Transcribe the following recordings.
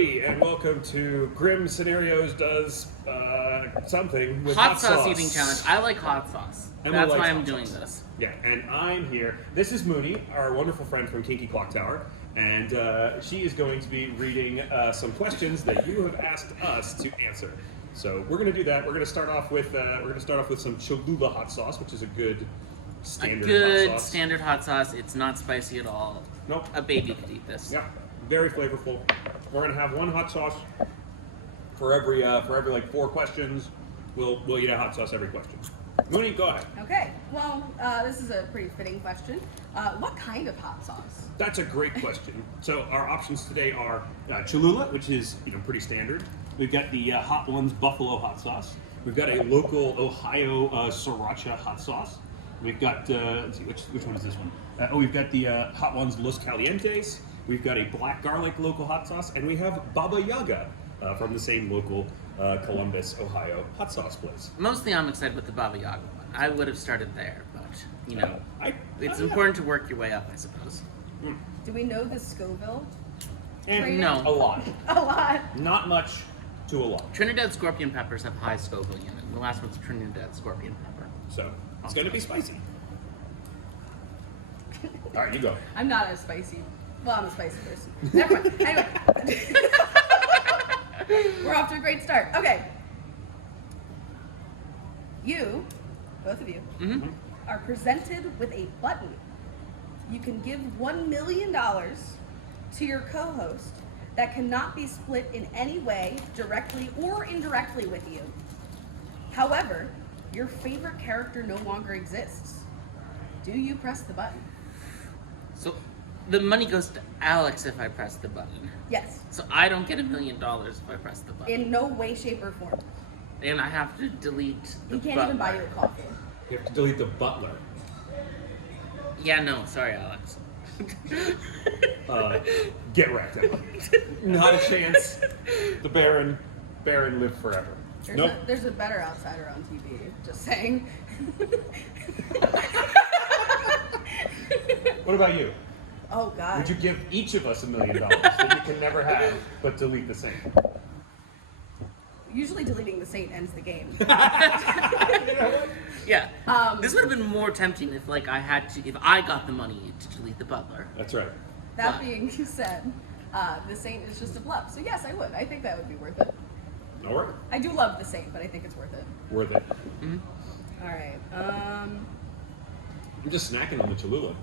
Howdy, and welcome to Grim Scenarios Does Something with Hot sauce eating challenge. I like hot sauce. And That's we like why I'm hot doing sauce. this. Yeah, and I'm here. This is Mooney, our wonderful friend from Kinky Clocktower, and she is going to be reading some questions that you have asked us to answer. So we're going to do that. We're going to start off with some Cholula hot sauce, which is a good standard hot sauce. Standard hot sauce. It's not spicy at all. Nope. A baby could eat this. Yeah, very flavorful. We're gonna have one hot sauce for every like 4 questions. We'll eat a hot sauce every question. Mooney, go ahead. Okay. Well, this is a pretty fitting question. What kind of hot sauce? That's a great question. So our options today are Cholula, which is pretty standard. We've got the Hot Ones Buffalo hot sauce. We've got a local Ohio Sriracha hot sauce. We've got let's see, which one is this one? We've got the Hot Ones Los Calientes. We've got a black garlic local hot sauce, and we have Baba Yaga from the same local Columbus, Ohio hot sauce place. Mostly I'm excited with the Baba Yaga one. I would have started there, but it's yeah. important to work your way up, I suppose. Do we know the Scoville? And No. a lot. A lot. Not much to a lot. Trinidad scorpion peppers have high Scoville in it. The last one's Trinidad scorpion pepper. So it's going to be spicy. All right, you go. I'm not as spicy. Well, I'm a spicy person. Never mind. Anyway. We're off to a great start. Okay. You, both of you, are presented with a button. You can give $1 million to your co-host that cannot be split in any way, directly or indirectly with you. However, your favorite character no longer exists. Do you press the button? So the money goes to Alex if I press the button. Yes. So I don't get $1 million if I press the button. In no way, shape, or form. And I have to delete the He can't butler. even buy you a coffee. You have to delete the butler. Yeah, no, sorry, Alex. Get wrecked, Emma. Not a chance. The Baron lived forever. There's a better outsider on TV. Just saying. What about you? Oh God. Would you give each of us $1 million that you can never have, but delete the same? Usually deleting the saint ends the game. Yeah. This would have been more tempting if if I got the money to delete the butler. That's right. That being said, the saint is just a bluff. So yes, I would. I think that would be worth it. All right. I do love the saint, but I think it's worth it. Worth it. All right. I'm just snacking on the Cholula.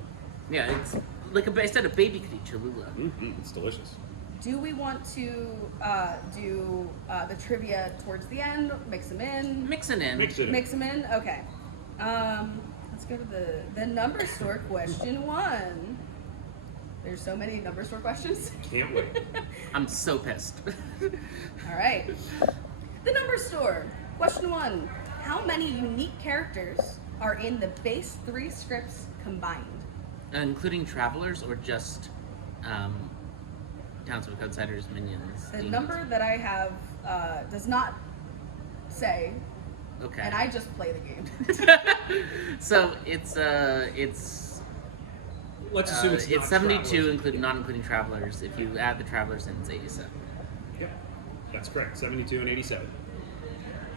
Yeah, it's like I said, a baby could eat Cholula. It's delicious. Do we want to do the trivia towards the end? Mix them in. Mix it in. Mix it in. Mix them in. Okay. Let's go to the number store question 1. There's so many number store questions. Can't wait. I'm so pissed. All right. The number store question 1. How many unique characters are in the base 3 scripts combined? Including travelers or just Townsfolk Outsiders, Minions? The Demons? number that I have does not say, Okay. and I just play the game. So it's Let's assume it's not 72, travelers. not including travelers. If you add the travelers in, it's 87. Yep. That's correct. 72 and 87.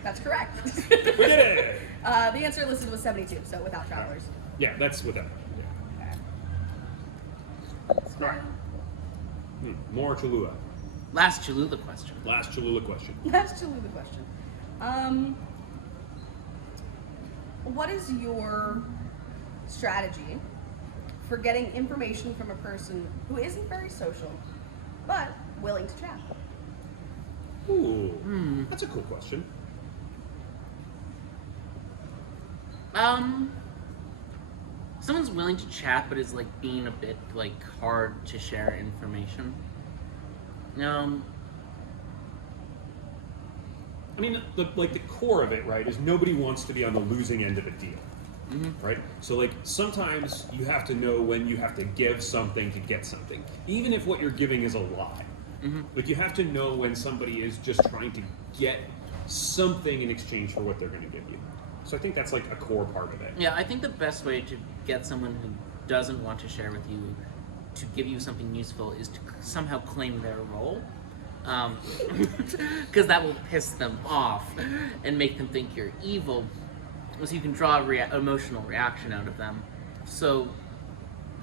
That's correct. We did it! The answer listed was 72, so without travelers. Yeah, that's without. Yeah. All right. More Cholula. Last Cholula question. Last Cholula question. That's Cholula question. What is your strategy for getting information from a person who isn't very social, but willing to chat? Ooh, that's a cool question. Someone's willing to chat, but is being a bit hard to share information. I mean, the core of it, right, is nobody wants to be on the losing end of a deal, right? So, sometimes you have to know when you have to give something to get something, even if what you're giving is a lie. You have to know when somebody is just trying to get something in exchange for what they're going to give you. So I think that's a core part of it. Yeah, I think the best way to get someone who doesn't want to share with you to give you something useful is to somehow claim their role. because that will piss them off and make them think you're evil. So you can draw a emotional reaction out of them. So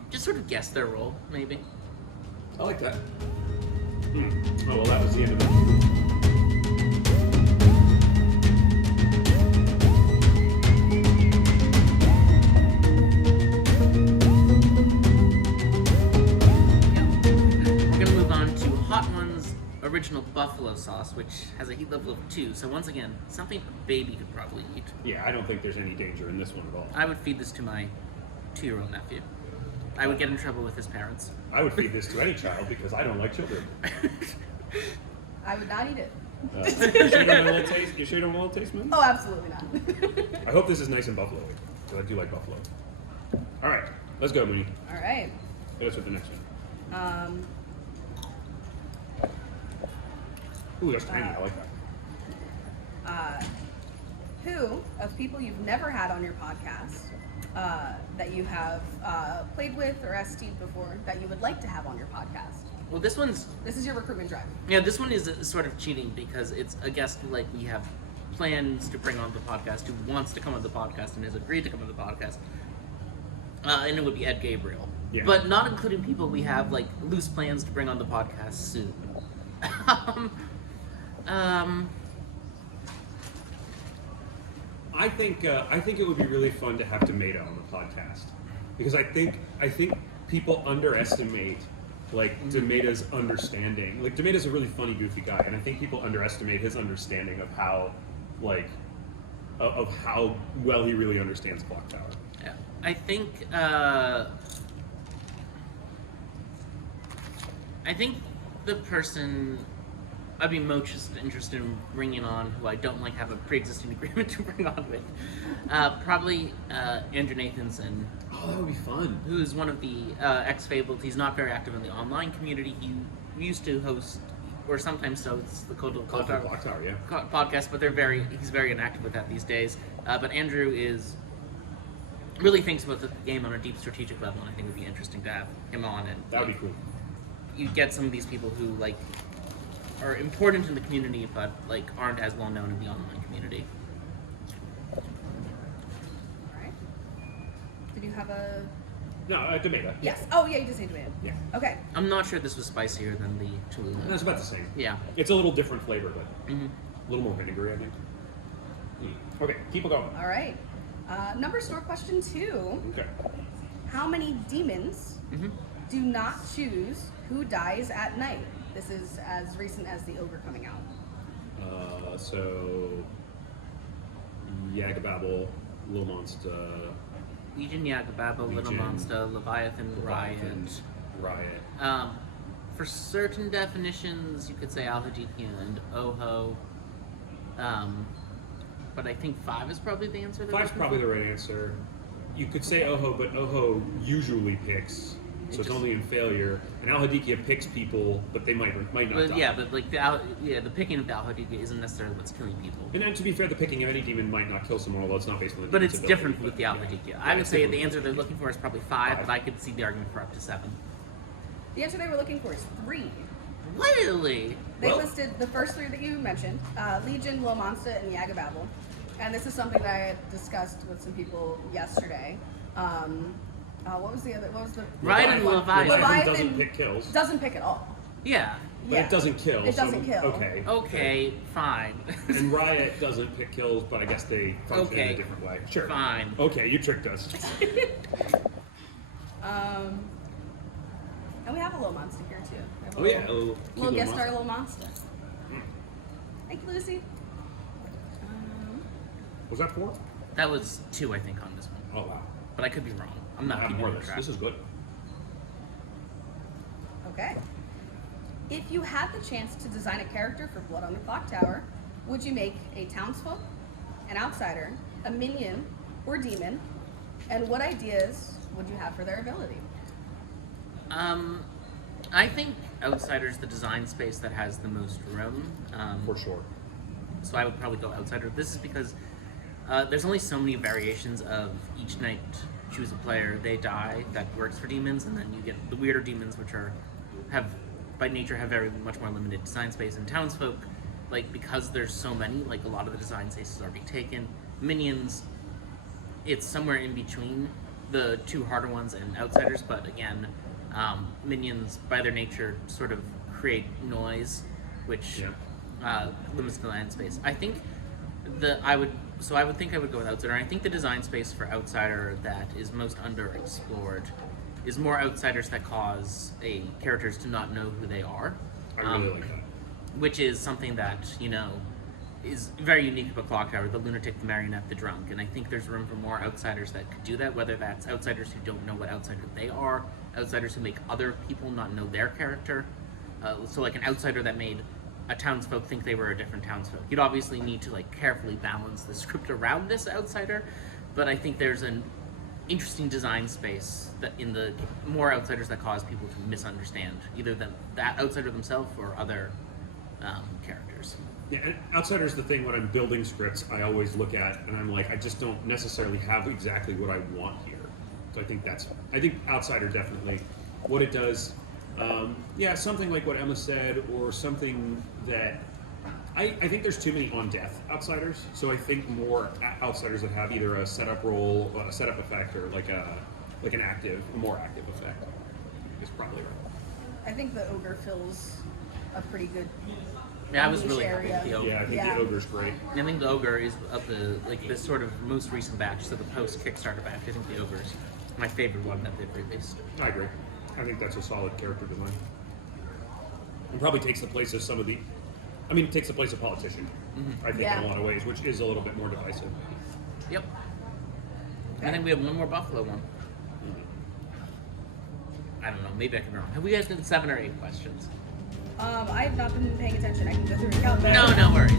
just sort of guess their role, maybe. I like that. Oh, well, that was the end of it. We're gonna move on to Hot Ones original buffalo sauce, which has a heat level of 2. So once again, something a baby could probably eat. Yeah, I don't think there's any danger in this one at all. I would feed this to my 2-year-old nephew. I would get in trouble with his parents. I would feed this to any child because I don't like children. I would not eat it. You sure you don't want a little taste? You sure you don't want a little taste, man? Oh, absolutely not. I hope this is nice and buffalo, because I do like buffalo. All right, let's go, Mooney. All right. Hit us with the next one. Ooh, that's tiny. I like that. Who of people you've never had on your podcast that you have played with or ST'd before that you would like to have on your podcast? Well, this This is your recruitment drive. Yeah, this one is sort of cheating because it's a guest who, like, we have plans to bring on the podcast, who wants to come on the podcast and has agreed to come on the podcast. And it would be Ed Gabriel. Yeah. But not including people we have, like, loose plans to bring on the podcast soon. I think it would be really fun to have Tomato on the podcast, because I think people underestimate like Tomato's understanding. Like Tomato's a really funny, goofy guy, and I think people underestimate his understanding of how of how well he really understands Clocktower. Yeah. I think the person I'd be most interested in bringing on, who I don't like have a pre-existing agreement to bring on with, probably Andrew Nathanson, Oh, that would be fun. who's one of the ex-Fabled. He's not very active in the online community. He used to host, or sometimes so, it's the Clocktower, yeah. podcast, but he's very inactive with that these days. But Andrew really thinks about the game on a deep strategic level, and I think it would be interesting to have him on. And That would be cool. You get some of these people who like are important in the community, but like aren't as well known in the online community. All right. Did you have a... No, Tomato. Yes. Oh, yeah, you just say tomato. Yeah. Okay. I'm not sure this was spicier than the Cholula. That's about the same. Yeah. It's a little different flavor, but a little more vinegary, I think. Okay, keep it going. All right. Number store question 2. Okay. How many demons do not choose who dies at night? This is as recent as the ogre coming out. So Yagababble, Little Monster, Legion, Yagababba, Little Legion, Monster, Leviathan, Riot. Riot. For certain definitions, you could say Al-Hadikia and Oho. But I think 5 is probably the answer. 5's probably the right answer. You could say Oho, but Oho usually picks, so it's only in failure. And Al-Hadikia picks people, but they might not But die. yeah, but like the picking of the Al-Hadikia isn't necessarily what's killing people. And to be fair, the picking of any demon might not kill someone, although it's not based on the But demon's it's ability, different but with the yeah. Al-Hadikia. Yeah, I would it's say different. the answer they're looking for is probably 5, but I could see the argument for up to 7. The answer they were looking for is 3. Really? They Well- listed the first 3 that you mentioned, Legion, Wilmonsta, and Yagababble. And this is something that I had discussed with some people yesterday. What was the other? What was the... Riot and Leviathan. Leviathan doesn't pick kills, doesn't pick at all. Yeah. but Yeah. it doesn't kill. It doesn't so, kill. Okay. Okay, fine. And Riot doesn't pick kills, but I guess they function in Okay. a different way. Sure. Fine. Okay, you tricked us. And we have a little monster here too. We have Oh yeah, a little, cute little guest monster. star, little monster. Thank you, Lucy. Was that 4? That was 2, I think, on this one. Oh wow. But I could be wrong. I'm not I have keeping more of track. this. This is good. Okay. If you had the chance to design a character for Blood on the Clocktower, would you make a townsfolk, an outsider, a minion, or demon? And what ideas would you have for their ability? I think Outsider's the design space that has the most room. For sure. So I would probably go Outsider. This is because there's only so many variations of each night choose a player, they die, that works for demons, and then you get the weirder demons, which have by nature have very much more limited design space, and townsfolk, like, because there's so many, like, a lot of the design space is already taken. Minions, it's somewhere in between the two harder ones and outsiders, but again, minions by their nature sort of create noise, which limits the land space. I think I would think I would go with outsider. I think the design space for outsider that is most underexplored is more outsiders that cause characters to not know who they are. I really like that. Which is something that, is very unique about Clocktower, the lunatic, the marionette, the drunk. And I think there's room for more outsiders that could do that, whether that's outsiders who don't know what outsider they are, outsiders who make other people not know their character. So like an outsider that made a townsfolk think they were a different townsfolk. You'd obviously need to like carefully balance the script around this outsider, but I think there's an interesting design space that in the more outsiders that cause people to misunderstand either that outsider themselves or other characters. Yeah, and outsider's the thing when I'm building scripts I always look at and I'm like, I just don't necessarily have exactly what I want here. So I think outsider definitely what it does. Something like what Emma said, or something that I think there's too many on death outsiders. So I think more outsiders that have either a setup role, a setup effect, or like a more active effect is probably right. I think the ogre fills a pretty good. Yeah, I was niche really happy area. with the ogre. Yeah, I think the ogre's great. I think the ogre is of this sort of most recent batch, so the post Kickstarter batch. I think the ogre is my favorite one that they've released. I agree. I think that's a solid character design. It probably takes the place of it takes the place of politician. I think in a lot of ways, which is a little bit more divisive. Yep. I think we have one more Buffalo one. I don't know. Maybe I can remember. Have we guys done 7 or 8 questions? I have not been paying attention. I can go through and count them. No worries.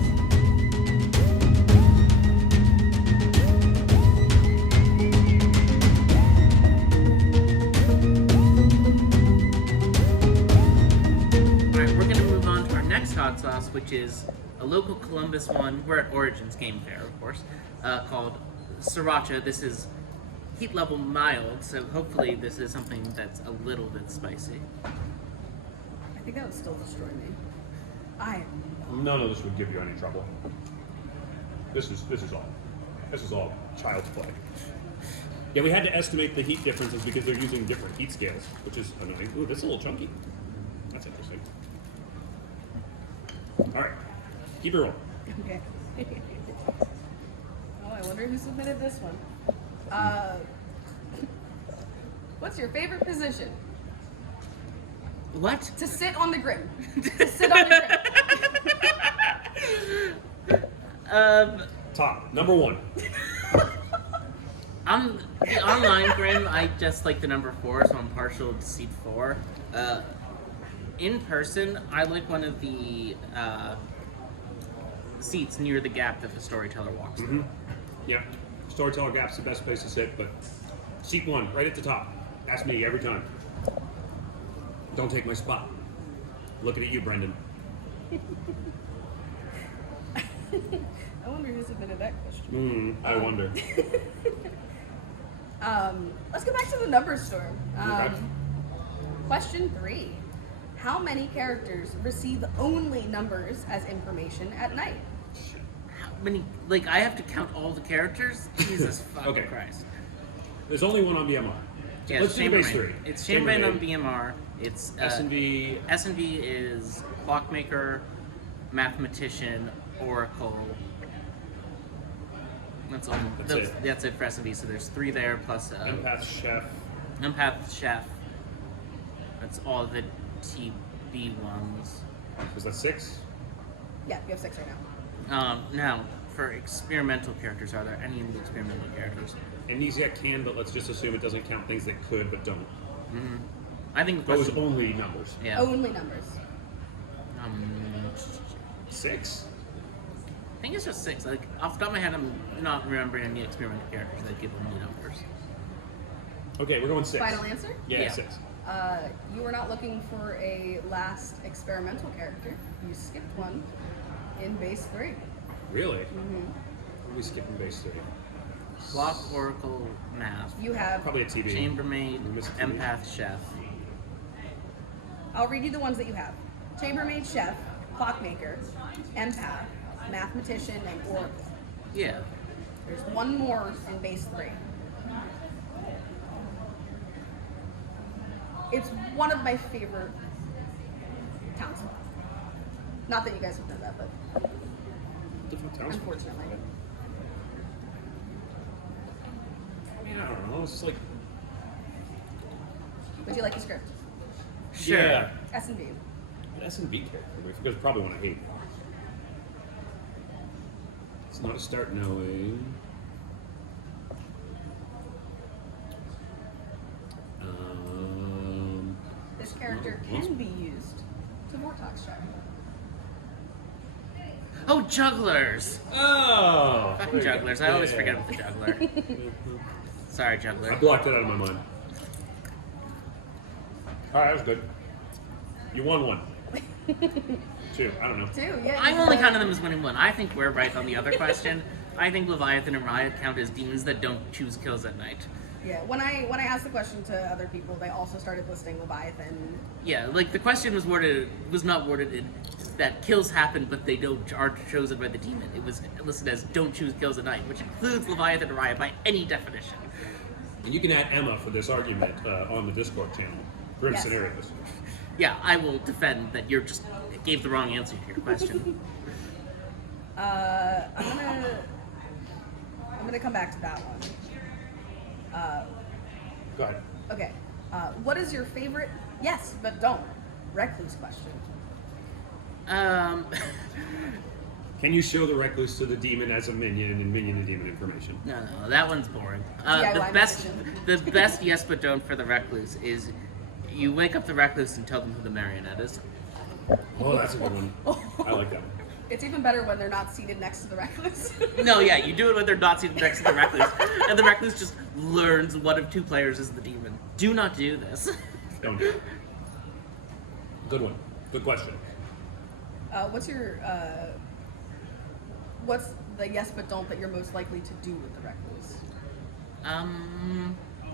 Alright, we're going to move on to our next hot sauce, which is a local Columbus one. We're at Origins Game Fair, of course, called Sriracha. This is heat level mild, so hopefully this is something that's a little bit spicy. I think that would still destroy me. None of this would give you any trouble. This is all child's play. Yeah, we had to estimate the heat differences because they're using different heat scales, which is annoying. Ooh, that's a little chunky. That's interesting. All right, keep it rolling. Okay. Oh, I wonder who submitted this one. What's your favorite position? What? To sit on the grim. To sit on the grim. Top number 1. On the online grim, I just like the number 4, so I'm partial to seat 4. In person, I like one of the seats near the gap that the storyteller walks through. Yeah, storyteller gap's the best place to sit, but seat 1, right at the top. Ask me every time. Don't take my spot. Looking at you, Brendan. I wonder who submitted that question. I wonder. Let's go back to the numbers storm. Okay. Question 3. How many characters receive only numbers as information at night? How many? Like, I have to count all the characters? Jesus fucking Okay. Christ. There's only one on BMR. Yeah, Let's do base 3. It's Chambermaid on BMR. It's S&V. S&V is Clockmaker, Mathematician, Oracle. That's all. That's it for S&V. So there's 3 there plus Empath, Chef. Empath, Chef. That's all the TB ones. Was that 6? Yeah, you have 6 right now. Now, for experimental characters, are there any experimental characters? Amnesia can, but let's just assume it doesn't count things that could but don't. I think the Those question, only numbers. yeah. Only numbers. 6? I think it's just 6. Like, off the top of my head, I'm not remembering any experimental characters that give only numbers. Okay, we're going 6. Final answer? Yeah, Yeah. 6. You were not looking for a last experimental character. You skipped one in base 3. Really? What are we skipping base 3? Clock, Oracle, Math. You have Probably a TB. Chambermaid, We missed a TB. Empath, Chef. I'll read you the ones that you have. Chambermaid, chef, clockmaker, empath, mathematician, and oracle. Yeah. There's one more in base 3. It's one of my favorite townsfolk. Not that you guys would know that, but Different towns. unfortunately. I mean, I don't know. It's like Would you like a script? Sure. yeah, S&B. an S&B character, which is probably one I hate. It's not a start knowing. This character can be used to Vortox check. Oh, jugglers! Oh, Fucking jugglers. I always forget about the juggler. Sorry, I juggler. blocked it out of my mind. All right, that was good. You won one. 2. I don't know. 2, yeah. I'm only counting them as winning one. I think we're right on the other question. I think Leviathan and Riot count as demons that don't choose kills at night. Yeah, when I asked the question to other people, they also started listing Leviathan. Yeah, like the question was not worded in that kills happen, but they aren't chosen by the demon. It was listed as don't choose kills at night, which includes Leviathan and Riot by any definition. And you can add Emma for this argument on the Discord channel. Grim Yes. scenarios. Yeah, I will defend that you're just gave the wrong answer to your question. I'm gonna come back to that one. Go ahead. Okay. What is your favorite? Yes, but don't. Recluse question. Can you show the recluse to the demon as a minion and minion to demon information? No, that one's boring. DIY The best yes but don't for the recluse is you wake up the recluse and tell them who the marionette is. Oh, that's a good one. I like that one. It's even better when they're not seated next to the recluse. No, yeah, you do it when they're not seated next to the recluse, and the recluse just learns one of 2 players is the demon. Do not do this. Don't do it. Good one. Good question. What's the yes but don't that you're most likely to do with the recluse?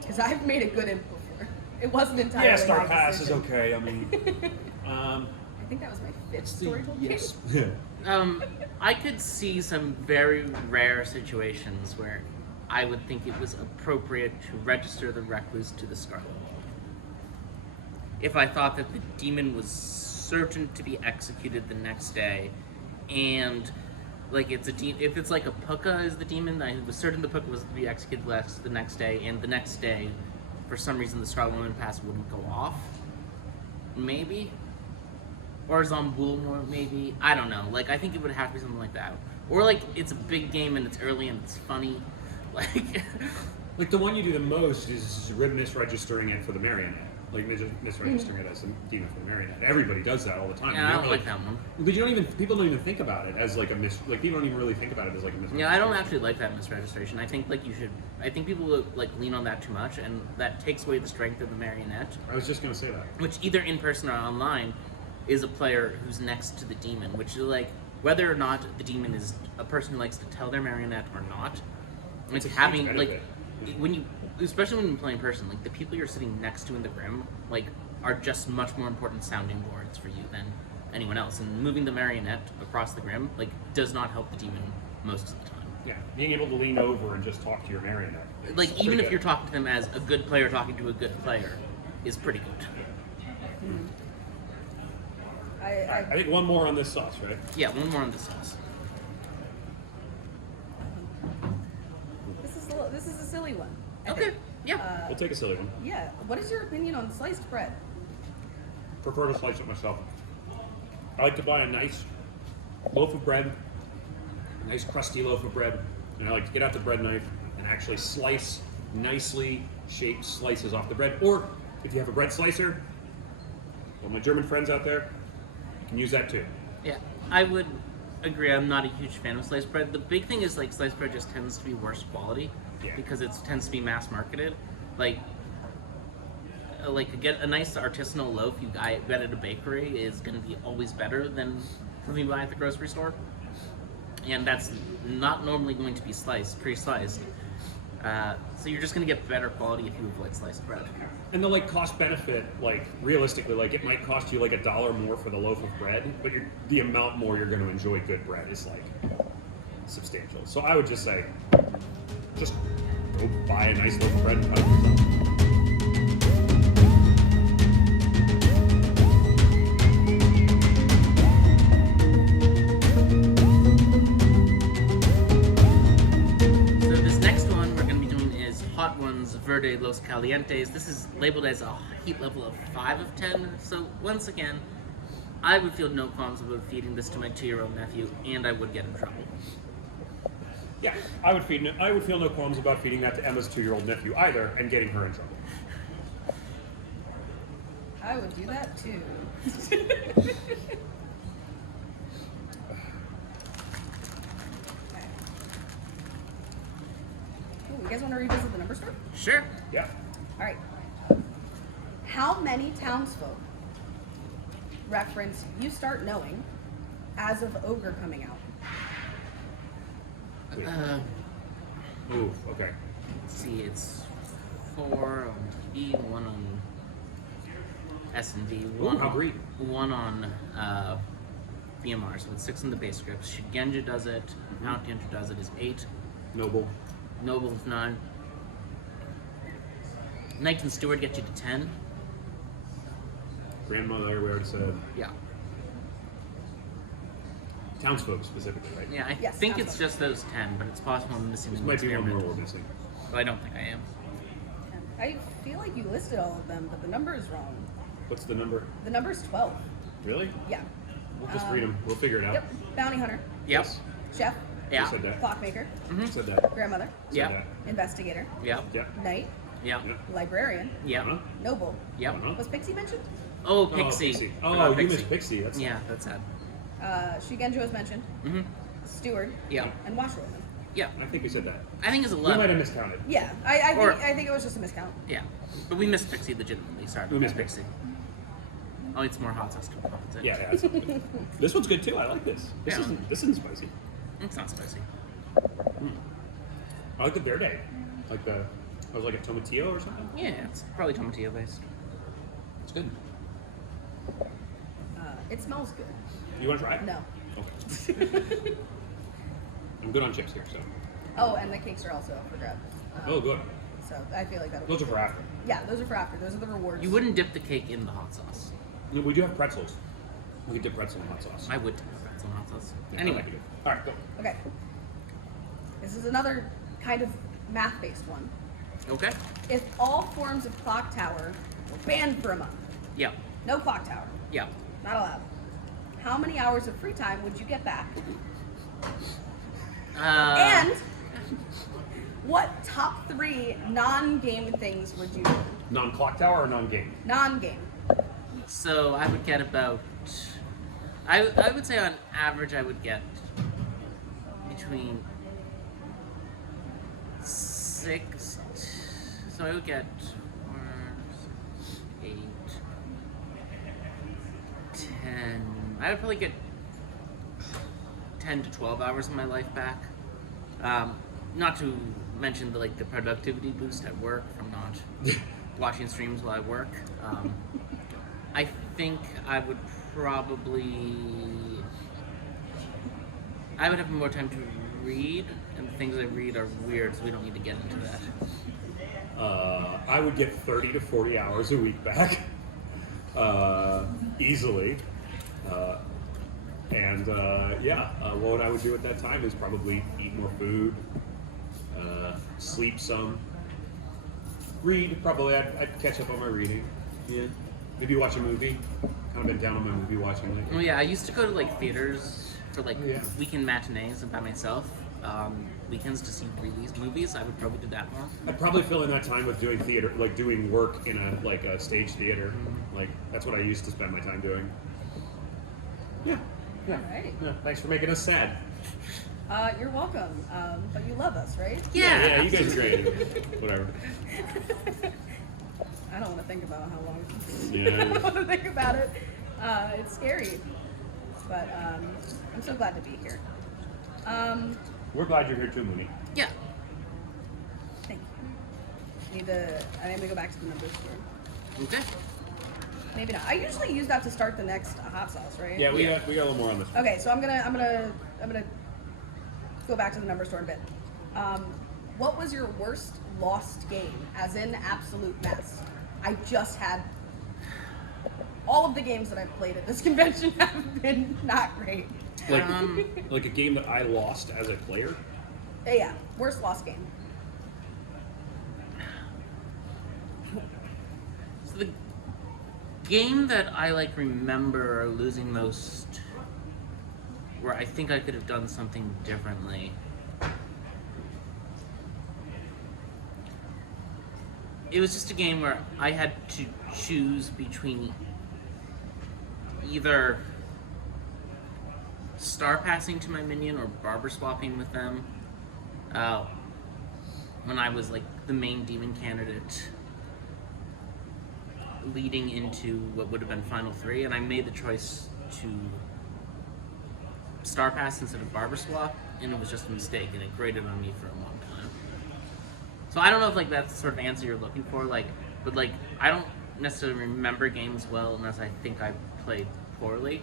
Because I've made a good imp before. It wasn't entirely Yeah, Star my Pass is decision. okay. I mean, I think that was my 5th story told yes. I could see some very rare situations where I would think it was appropriate to register the recluse to the Scarlet Wall. If I thought that the demon was certain to be executed the next day, and like if it's like a Puka is the demon, I was certain the Puka was to be executed the next day, and the next day, for some reason, the Scarlet Woman Pass wouldn't go off. Maybe. Or Zomboul, maybe. I don't know. Like, I think it would have to be something like that. Or, like, it's a big game and it's early and it's funny. Like, Like the one you do the most is misregistering it for the marionette. Like misregistering it as a demon for the marionette. Everybody does that all the time. yeah, I You don't like that one. But people don't even think about it as like a people don't even really think about it as like a misregistration. Yeah, I don't actually like that misregistration. I think, like, I think people, like, lean on that too much, and that takes away the strength of the marionette. I was just gonna say that. Which, either in person or online, is a player who's next to the demon, which is like whether or not the demon is a person who likes to tell their marionette or not. Like It's a huge having benefit. like especially when you play in person, like the people you're sitting next to in the Grim like are just much more important sounding boards for you than anyone else. And moving the marionette across the Grim like does not help the demon most of the time. Yeah, being able to lean over and just talk to your marionette. is Like pretty even if good. you're talking to them as a good player talking to a good player is pretty good. I think one more on this sauce, right? Yeah, one more on this sauce. This is a silly one. I Okay. think. Yeah. We'll take a silly one. Yeah. What is your opinion on sliced bread? Prefer to slice it myself. I like to buy a nice loaf of bread, a nice crusty loaf of bread, and I like to get out the bread knife and actually slice nicely shaped slices off the bread. Or if you have a bread slicer, well, my German friends out there, you can use that too. Yeah, I would agree. I'm not a huge fan of sliced bread. The big thing is like sliced bread just tends to be worse quality Yeah. because it tends to be mass marketed. Like get a nice artisanal loaf you get at a bakery is going to be always better than something you buy at the grocery store, and that's not normally going to be pre-sliced. So you're just gonna get better quality if you avoid sliced bread. And the like cost benefit, like realistically, like it might cost you like $1 more for the loaf of bread, but the amount more you're going to enjoy good bread is like substantial. So I would just say, just go buy a nice loaf of bread and cut it yourself. So this next one we're going to be doing is Hot Ones Verde Los Calientes. This is labeled as a heat level of 5 of 10. So once again, I would feel no qualms about feeding this to my 2-year-old nephew, and I would get in trouble. Yeah, I would feel no qualms about feeding that to Emma's 2-year-old nephew either, and getting her in trouble. I would do that too. Okay. Ooh, you guys want to revisit the number store? Sure. Yeah. All right. How many townsfolk reference You Start Knowing as of Ogre coming out? Ooh, okay. Let's see, it's 4 on TV, 1 on S&D, Ooh, how great. 1 on VMR, so it's 6 in the base scripts. Shigenja does it, Mount Inter does it, is 8. Noble. Noble is 9. Knight and Steward get you to 10. Grandmother, we already said. Yeah. Townsfolk specifically, right? Yeah, I Yes, think sounds it's like just those 10, but it's possible I'm missing This an might be one more experiment. we're missing. But I don't think I am. I feel like you listed all of them, but the number is wrong. What's the number? The number is 12. Really? Yeah. We'll just read them. We'll figure it out. Yep. Bounty Hunter, Yep. Chef, Yeah. Who said that? Clockmaker, Who said that? Grandmother, Said Yep. that. Investigator, Yep. Yeah. Knight, Yep. Yeah. Librarian, Yep. Uh-huh. Noble. Yep. Uh-huh. Was Pixie mentioned? Oh, Pixie. Oh, you missed Pixie. That's Yeah, that's sad. Shigenjo was mentioned. Mm-hmm. Steward. Yeah. And Washerwoman. Yeah. I think we said that. I think it's We might 11. have miscounted. Yeah, Or- I think it was just a miscount. Yeah. But we missed Pixie legitimately. Sorry. We missed Pixie. Oh, it's more hot sauce to compensate. Yeah, it's good. This one's good too. I like this. This Yeah. isn't spicy. It's not spicy. I like the verde. Like the, I was like a tomatillo or something. Yeah, it's probably tomatillo based. It's good. It smells good. You want to try it? No. Okay. I'm good on chips here, so. Oh, and the cakes are also up for grabs. Oh, good. So I feel like that'll. Those are for after. Yeah, those are for after. Those are the rewards. You wouldn't dip the cake in the hot sauce. We do have pretzels. We could dip pretzel in hot sauce. I would dip the pretzel in hot sauce. Yeah, Anyway. that'd be good. All right, go. Okay. This is another kind of math-based one. Okay. If all forms of Clocktower were banned for a month, Yeah. no Clocktower, Yeah. not allowed, how many hours of free time would you get back? And what top 3 non-game things would you do? Non-clock tower or non-game? Non-game. So I would get about. I would say on average I would get between 6. So I would get 4, 6, 8, 10. I would probably get 10 to 12 hours of my life back. Not to mention the the productivity boost at work from not watching streams while I work. I think I would have more time to read, and the things I read are weird, so we don't need to get into that. I would get 30 to 40 hours a week back, easily. What I would do at that time is probably eat more food, sleep some, read. Probably I'd catch up on my reading. Yeah. Maybe watch a movie. Kind of been down on my movie watching lately. Well, yeah, I used to go to theaters for Yeah. weekend matinees and by myself. Weekends to see release movies. I would probably do that more. I'd probably fill in that time with doing theater, like doing work in a stage theater. Like that's what I used to spend my time doing. Yeah. Yeah. Alright. Yeah. Thanks for making us sad. You're welcome. But you love us, right? Yeah, you guys are great. Whatever. I don't want to think about how long. Yeah. I don't want to think about it. It's scary. But I'm so glad to be here. We're glad you're here too, Mooney. Yeah. Thank I need to go back to the number store. Okay. Maybe not. I usually use that to start the next hot sauce, right? Yeah, we got a little more on this one. Okay, so I'm gonna go back to the number store a bit. What was your worst lost game? As in absolute mess. I just had all of the games that I've played at this convention have been not great. Like a game that I lost as a player? Yeah, worst lost game. So the game that I remember losing most, where I think I could have done something differently. It was just a game where I had to choose between either star passing to my minion or barber swapping with them. When I was the main demon candidate leading into what would have been Final 3, and I made the choice to star pass instead of barber swap, and it was just a mistake, and it grated on me for a long time. So I don't know if that's the sort of answer you're looking for, but I don't necessarily remember games well unless I think I played poorly.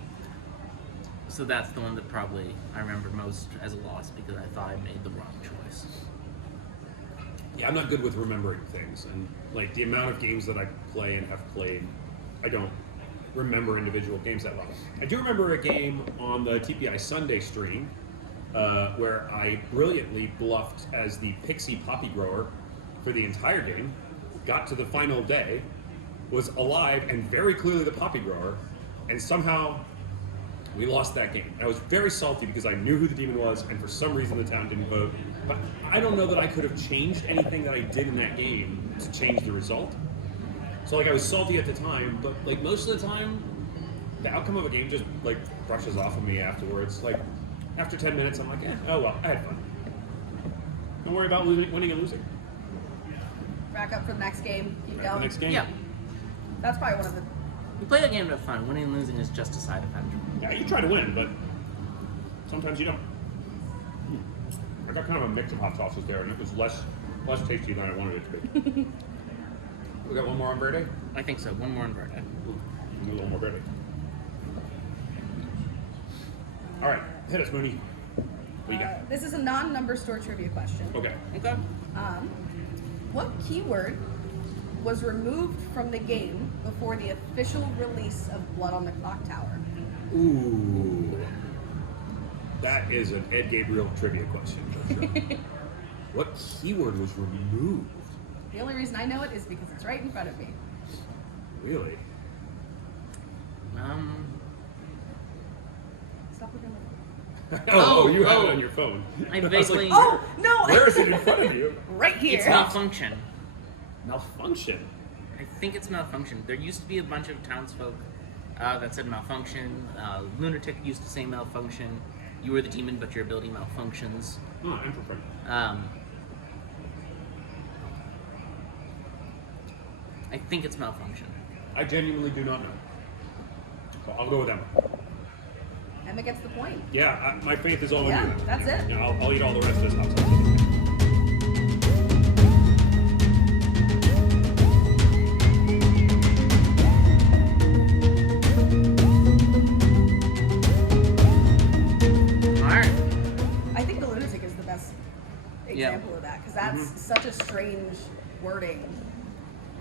So that's the one that probably I remember most as a loss because I thought I made the wrong choice. Yeah, I'm not good with remembering things, and the amount of games that I play and have played, I don't remember individual games that well. I do remember a game on the TPI Sunday stream where I brilliantly bluffed as the Pixie Poppy Grower for the entire game, got to the final day, was alive and very clearly the Poppy Grower, and somehow we lost that game. I was very salty because I knew who the demon was, and for some reason the town didn't vote. But I don't know that I could have changed anything that I did in that game to change the result. So I was salty at the time, but most of the time, the outcome of a game just brushes off of me afterwards. After 10 minutes, I'm oh well, I had fun. Don't worry about winning and losing. Rack up for the next game. Keep going. The next game. Yeah. That's probably one of the. You play that game to have fun. Winning and losing is just a side effect. Yeah, you try to win, but sometimes you don't. I got kind of a mix of hot sauces there, and it was less tasty than I wanted it to be. We got one more on Verde? I think so. One more in Verde. A little more Verde. All right, hit us, Mooney. What you got? This is a non-number store trivia question. Okay. Okay. What keyword was removed from the game before the official release of Blood on the Clocktower? Ooh. That is an Ed Gabriel trivia question for sure. What keyword was removed? The only reason I know it is because it's right in front of me. Really? Stop looking at my Oh, you have it on your phone. I was vaguely. Oh, no! Where is it in front of you? Right here. It's malfunction. Malfunction. I think it's malfunction. There used to be a bunch of townsfolk that said malfunction. Lunatic used to say malfunction. You were the demon, but your ability malfunctions. Oh, interesting. I think it's malfunction. I genuinely do not know. So I'll go with Emma. Emma gets the point. Yeah, my faith is all in Yeah, you. that's it. Yeah, I'll eat all the rest of this hot sauce. I think the lunatic is the best example of that because that's such a strange wording.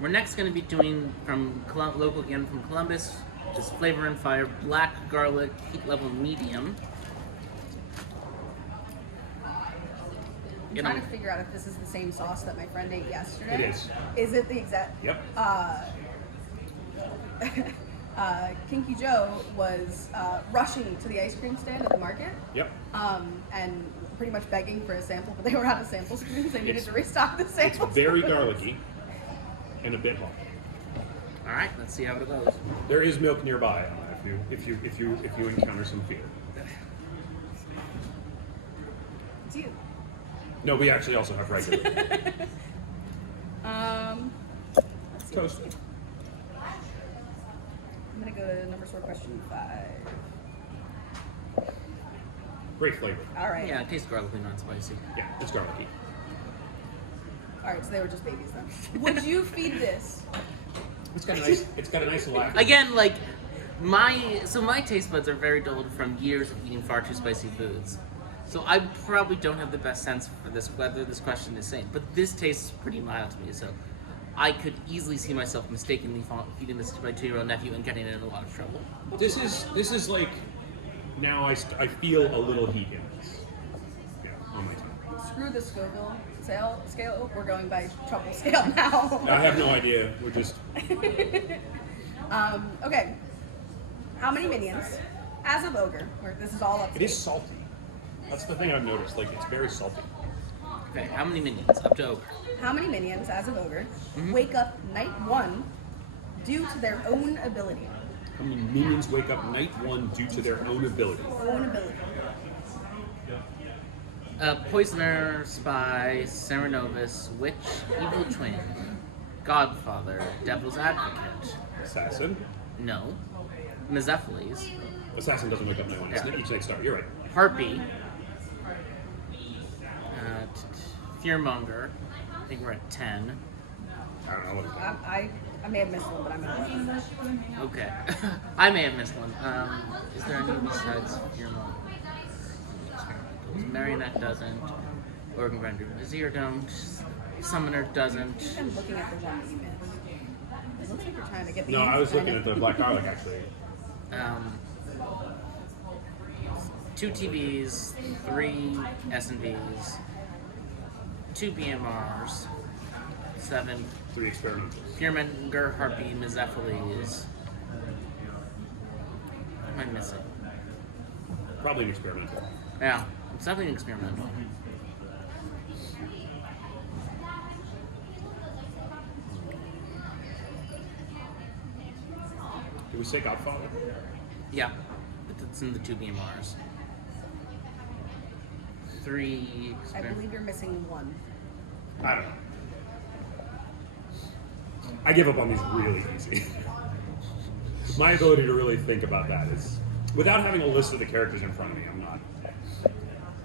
We're next going to be doing from local again from Columbus. Just flavor and fire, black garlic, heat level medium. I'm trying to figure out if this is the same sauce that my friend ate yesterday. It is. Is it the exact? Yep. Kinky Joe was rushing to the ice cream stand at the market. Yep. And pretty much begging for a sample, but they were out of sample screens. They needed It's- to restock the It's samples. very garlicky and a bit hot. All right, let's see how it goes. There is milk nearby if you encounter some fear. It's you. No, we actually also have regular Let's see. toast. I'm gonna go to number store question 5. Great flavor. All right. Yeah, it tastes garlicky, not spicy. Yeah, it's garlicky. All Alright, so they were just babies then. Would you feed this? It's got a nice laugh. Again, like my taste buds are very dulled from years of eating far too spicy foods. So I probably don't have the best sense for this whether this question is sane. But this tastes pretty mild to me, so I could easily see myself mistakenly feeding this to my 2-year-old nephew and getting in a lot of trouble. This is like now I feel a little heat in this. Yeah, on my tongue. Screw the Scoville scale. We're going by trouble scale now. I have no idea. We're just Okay. How many minions? As of Ogre, where this is all up to it is salty. That's the thing I've noticed. Like it's very salty. Okay, how many minions? Up to Ogre. How many minions, as of Ogre, wake up night 1 due to their own ability? How many minions wake up night 1 due to their own ability? Own ability. Poisoner, Spy, Serenovus, Witch, Evil Twin, Godfather, Devil's Advocate. Assassin. No. Mezephiles, Assassin doesn't wake up night 1. It's Yeah. each night star. You're right. Harpy, Fearmonger. I think we're at 10. I don't know what. I may have missed one, but I'm in 11. Okay. I may have missed one. Is there any besides Fearmonger? Marionette doesn't. Organ Grinder Vizier don't. Summoner doesn't. I'm looking at the one that you missed. It looks like you're trying to get the No, I was looking at the Black Garlic actually. 2 TVs, 3 S&Vs, 2 BMRs, 7 3 experimentals. Fearmonger, Harpy, Mezephiles. What am I missing? Probably an experimental. Yeah, it's definitely an experimental. Did we say Godfather? Yeah, it's in the 2 BMRs. 3 I believe you're missing one. I don't know. I give up on these really easy. My ability to really think about that is, without having a list of the characters in front of me, I'm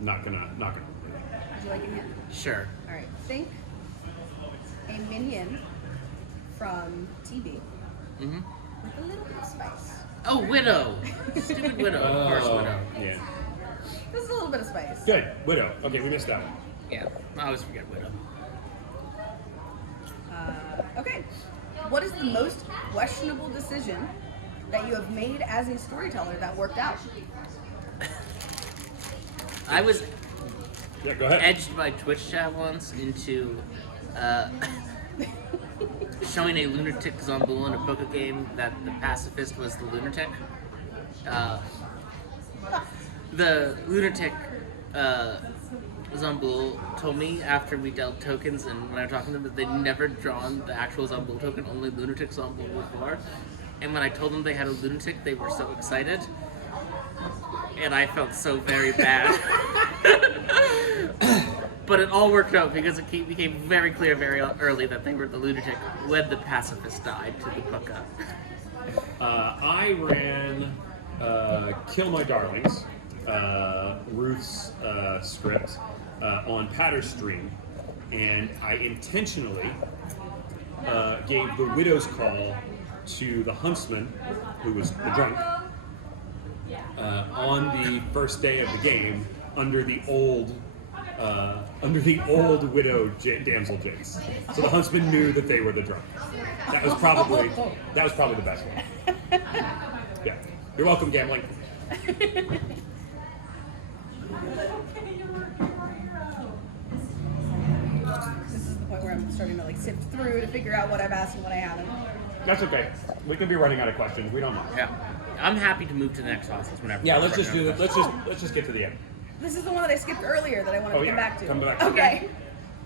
not gonna. Would you like a hint? Sure. All right. Think a minion from TB Mm-hmm. with a little bit of spice. Oh, Widow! Stupid Widow. Of course, Widow. Yeah. This is a little bit of spice. Good. Widow. Okay, we missed that one. Yeah, I always forget Widow. Okay. What is the most questionable decision that you have made as a storyteller that worked out? I was Yeah, go ahead. edged by Twitch chat once into showing a lunatic Zomboul in a poker game that the pacifist was the lunatic. The lunatic Zomboul told me after we dealt tokens and when I was talking to them that they'd never drawn the actual Zomboul token, only lunatic Zomboul before. And when I told them they had a lunatic, they were so excited. And I felt so very bad. But it all worked out because it became very clear very early that they were the lunatic when the pacifist died to the puka. I ran Kill My Darlings, Ruth's script, on Patter's stream, and I intentionally gave the widow's call to the huntsman, who was the drunk, on the first day of the game under the old widow damsel jinx. So the huntsman knew that they were the drunk. That was probably the best one. Yeah. You're welcome, gambling. This is the point where I'm starting to like sift through to figure out what I've asked and what I haven't. That's okay. We could be running out of questions. We don't mind. Yeah. I'm happy to move to the next hostage whenever. Yeah, let's just do it. Let's just get to the end. This is the one that I skipped earlier that I wanted to come back to. Come back to Okay.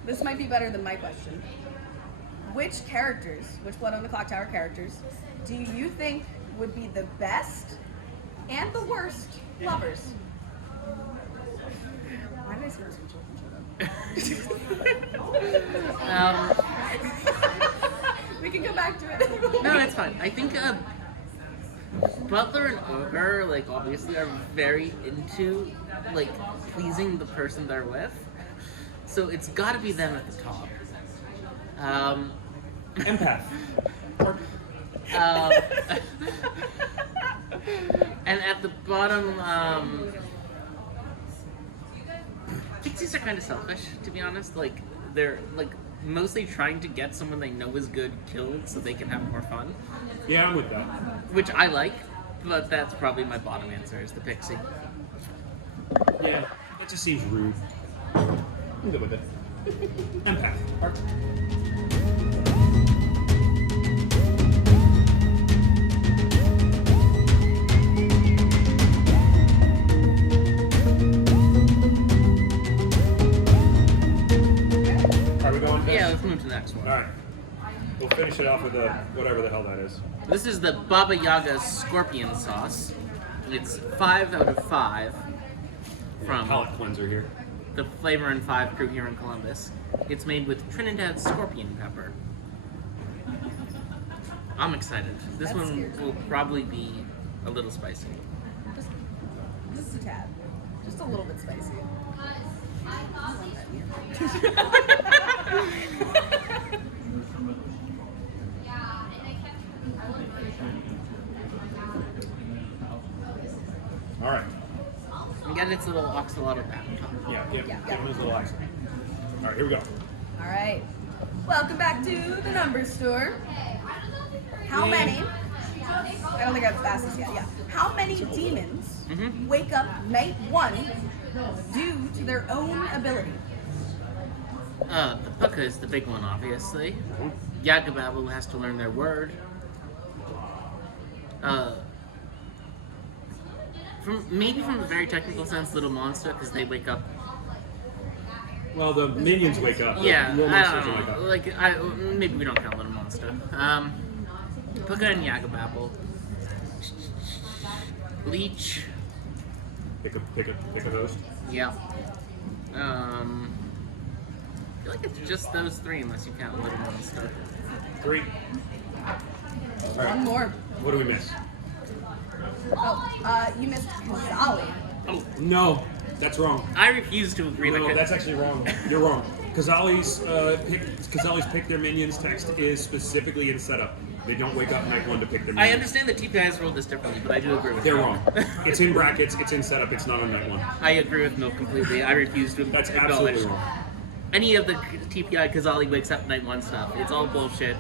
This might be better than my question. Which Blood on the Clocktower characters, do you think would be the best and the worst lovers? Why did I say this We can come back to it. No, it's fine. I think Butler and Ogre, like, obviously are very into, like, pleasing the person they're with. So it's gotta be them at the top. Empath. And at the bottom, pixies are kind of selfish, to be honest. Like, they're like mostly trying to get someone they know is good killed so they can have more fun, Yeah, I'm with that. which I like. But that's probably my bottom answer is the pixie. Yeah, it just seems rude. I'm good with it. Empath. Art. Are we going? Yeah, let's move to the next one. All right. We'll finish it off with the whatever the hell that is. This is the Baba Yaga Scorpion Sauce. It's 5 out of 5 from Palate cleanser here. the Flavor and 5 crew here in Columbus. It's made with Trinidad scorpion pepper. I'm excited. This That's one scary. will probably be a little spicy. Just a tad. Just a little bit spicy. All right. Again, it's a little oxalate back on top. Yeah. Yeah. Give us a little ice. All right. Here we go. All right. Welcome back to the number store. How many? I don't think I've asked this yet. Yeah. How many demons wake up night one due to their own ability? The pucka is the big one, obviously. Yagababu has to learn their word. From a very technical sense, Little Monster, because they wake up. Well, the minions wake up. Yeah, The little I monsters don't wake know. up. Like, maybe we don't count Little Monster. Pucka and Yagababble. Leech. Pick a host. Yeah. I feel like it's just those three, unless you count Little Monster. 3. All right. One more. What do we miss? Oh, you missed Kazali. Oh, No, that's wrong. I refuse to agree. No, that that's actually wrong. You're wrong. Kazali's pick their minions text is specifically in setup. They don't wake up night one to pick their I minions. understand that TPIs rule this differently, but I do agree with They're Milk. wrong. It's in brackets. It's in setup. It's not on night one. I agree with Milk completely. I refuse to That's acknowledge absolutely wrong. any of the TPI Kazali wakes up night one stuff. It's all bullshit.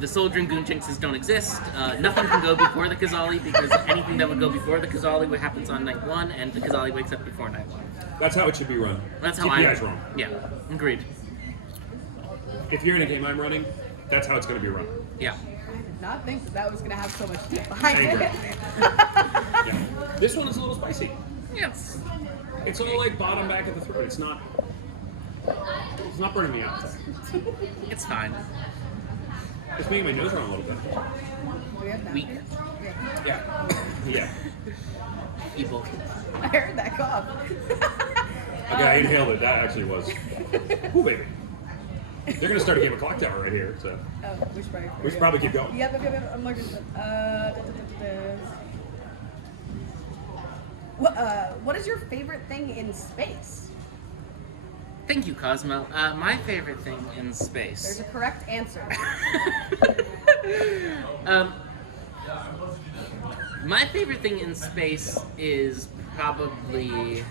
The Soldier and Goonjinxes don't exist. Nothing can go before the Kazali because anything that would go before the Kazali happens on night one, and the Kazali wakes up before night one. That's how it should be run. That's how TPI's wrong. Yeah, agreed. If you're in a game I'm running, that's how it's going to be run. Yeah. I did not think that was going to have so much deep behind Angry. it. Yeah. This one is a little spicy. Yes. It's a little like bottom back of the throat. It's not burning me out. It's fine. It's making my nose run a little bit. We have that. Weak. Yeah. Yeah. People. I heard that cough. Okay, I inhaled it. That actually was. Ooh, baby. They're going to start a game of Clocktower right here, so Oh, we should probably. we should probably keep going. Yep. I'm looking. What is your favorite thing in space? Thank you, Cosmo. My favorite thing in There's space. a correct answer. My favorite thing in space is probably.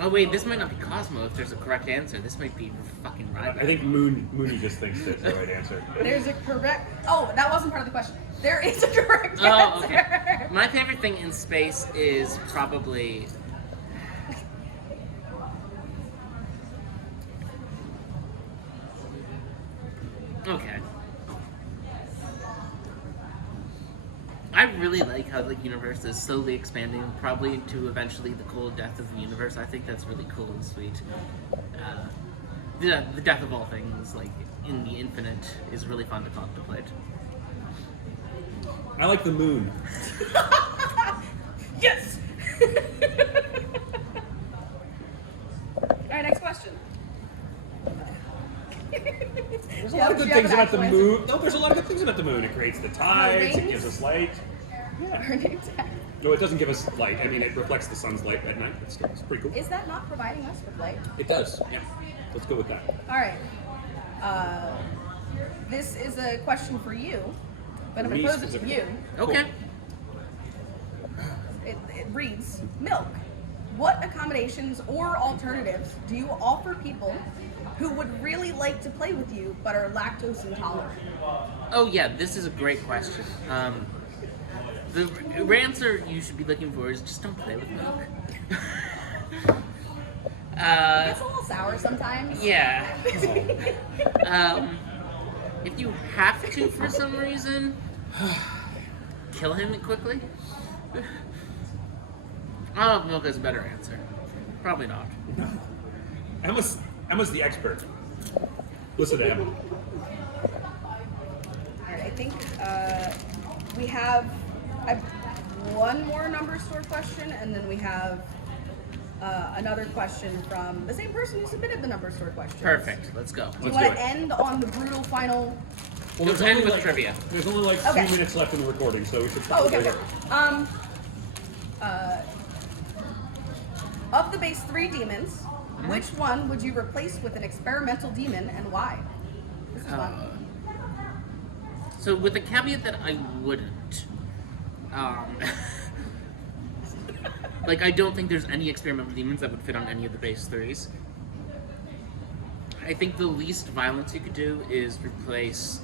Oh wait, this might not be Cosmo if there's a correct answer. This might be fucking I right. think Mooney just thinks that's the right answer. There's a correct. Oh, that wasn't part of the question. There is a correct Oh, answer. okay. My favorite thing in space is probably. Okay. I really like how the universe is slowly expanding, probably to eventually the cold death of the universe. I think that's really cool and sweet. The death of all things, like in the infinite, is really fun to contemplate. I like the moon. Yes. All right, next question. There's a lot of good things about the moon. No, there's a lot of good things about the moon. It creates the tides. It gives us light. Yeah. Her name's No, it doesn't give us light. I mean, it reflects the sun's light at night. It's pretty cool. Is that not providing us with light? It does. Yeah. Let's go with that. All right. This is a question for you, but I'm going to pose it to you. Okay. It reads, Milk, what accommodations or alternatives do you offer people who would really like to play with you but are lactose intolerant? Oh yeah, this is a great question. The answer you should be looking for is just don't play with milk. It's a little sour sometimes. Yeah. If you have to for some reason, kill him quickly. I don't know if milk is a better answer. Probably not. No. Emma's the expert. Listen to Emma. Alright, I think we have one more number store question, and then we have another question from the same person who submitted the number store question. Perfect. Let's go. Do you Let's want do to it. end on the brutal final? Well, Let's end with trivia. There's only like Okay. 3 minutes left in the recording, so we should Oh, probably okay. Of the base 3 demons, which one would you replace with an experimental demon, and why? This is fun. So with the caveat that I wouldn't, like I don't think there's any experimental demons that would fit on any of the base 3s. I think the least violence you could do is replace.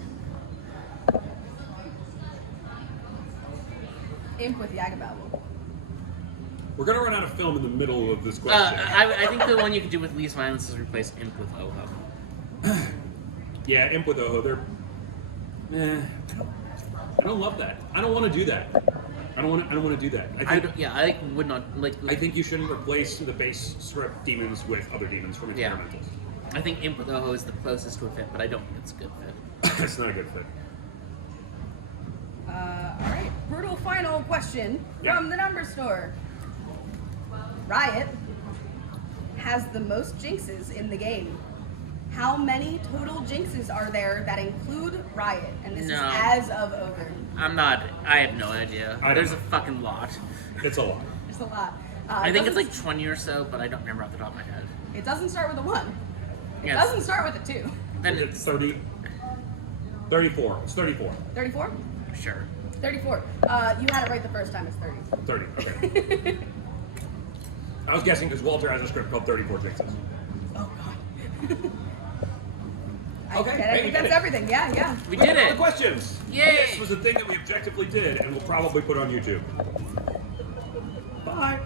Imp with Yagababble. We're gonna run out of film in the middle of this question. I think the one you could do with least violence is replace Imp with Oho. Yeah, Imp with Oho. They're. I don't love that. I don't want to do that. I don't want to do that. I would not like. I think you shouldn't replace the base script demons with other demons from Yeah. experimentals. I think Imp with Oho is the closest to a fit, but I don't think it's a good fit. It's not a good fit. All right, brutal final question Yeah. from the number store. Riot has the most jinxes in the game. How many total jinxes are there that include Riot? And this No. is as of Ogre. I have no idea. I don't There's know. a fucking lot. It's a lot. There's a lot. I think it's doesn't- like 20 or so, but I don't remember off the top of my head. It doesn't start with a 1. It Yeah, doesn't start with a 2. Then It's 30. 34. It's 34. 34? sure. 34. You had it right the first time. It's 30. 30. Okay. I was guessing because Walter has a script called 34 Jinxes. Oh, God. Okay, I hey, think we that's did it. everything. Yeah, yeah. We Look did at all it. the questions. Yay. This was a thing that we objectively did and we'll probably put on YouTube. Bye.